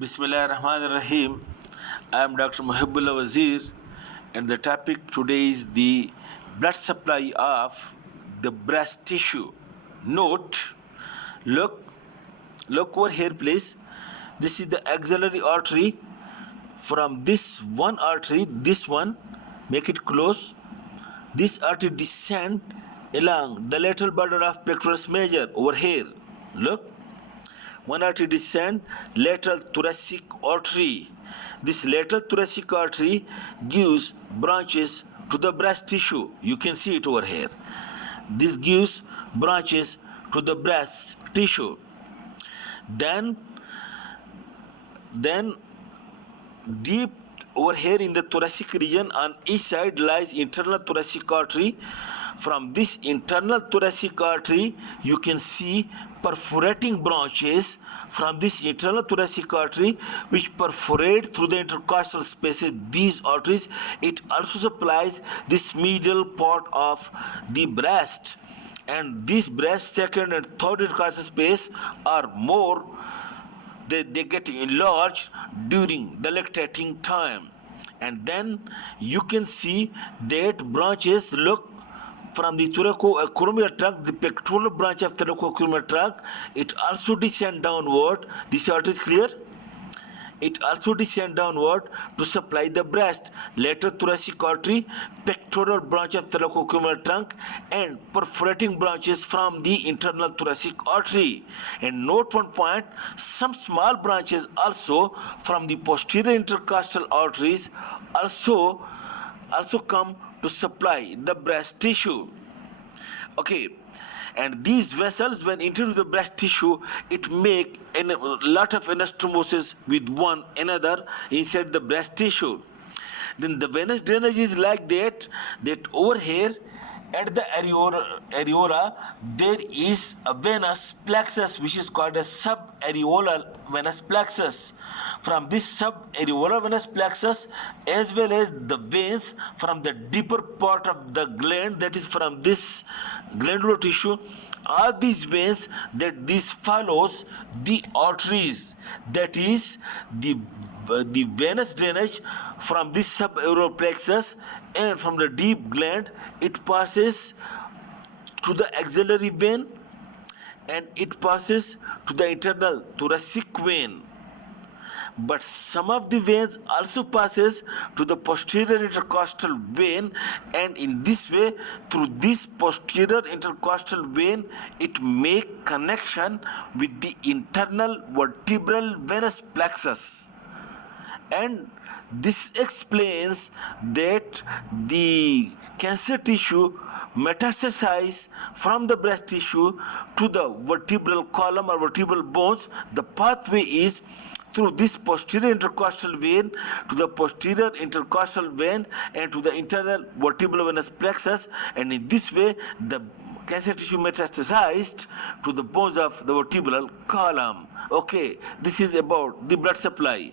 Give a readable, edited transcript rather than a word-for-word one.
Bismillahirrahmanirrahim. I am Dr. Mohibullah Wazir, and the topic today is the blood supply of the breast tissue. Note, look over here, please. This is the axillary artery. From this one artery, this one, make it close. This artery descend along the lateral border of pectoralis major over here. Look. One artery descend lateral thoracic artery. This lateral thoracic artery gives branches to the breast tissue. You can see it over here. This gives branches to the breast tissue. Then deep over here in the thoracic region on each side lies internal thoracic artery. From this internal thoracic artery, you can see perforating branches from this internal thoracic artery which perforate through the intercostal spaces, these arteries. It also supplies this medial part of the breast, and this breast second and third intercostal space are more, they get enlarged during the lactating time. And then you can see that branches look from the thoracoacromial trunk, the pectoral branch of thoracoacromial trunk. It also descend downward. This artery is clear. It also descend downward to supply the breast, lateral thoracic artery, pectoral branch of thoracoacromial trunk, and perforating branches from the internal thoracic artery. And note one point: some small branches also from the posterior intercostal arteries also come to supply the breast tissue. Okay, and these vessels, when into the breast tissue, it make a lot of anastomosis with one another inside the breast tissue. Then the venous drainage is like that over here at the areola there is a venous plexus which is called a subareolar venous plexus. From this subareolar venous plexus, as well as the veins from the deeper part of the gland, that is from this glandular tissue, all these veins, that this follows the arteries, that is the venous drainage from this subareolar plexus, and from the deep gland it passes to the axillary vein, and it passes to the internal thoracic vein. But some of the veins also passes to the posterior intercostal vein, and in this way, through this posterior intercostal vein, it make connection with the internal vertebral venous plexus. And this explains that the cancer tissue metastasize from the breast tissue to the vertebral column or vertebral bones. The pathway is through this posterior intercostal vein to the posterior intercostal vein and to the internal vertebral venous plexus, and in this way the cancer tissue metastasized to the bones of the vertebral column. Okay, this is about the blood supply.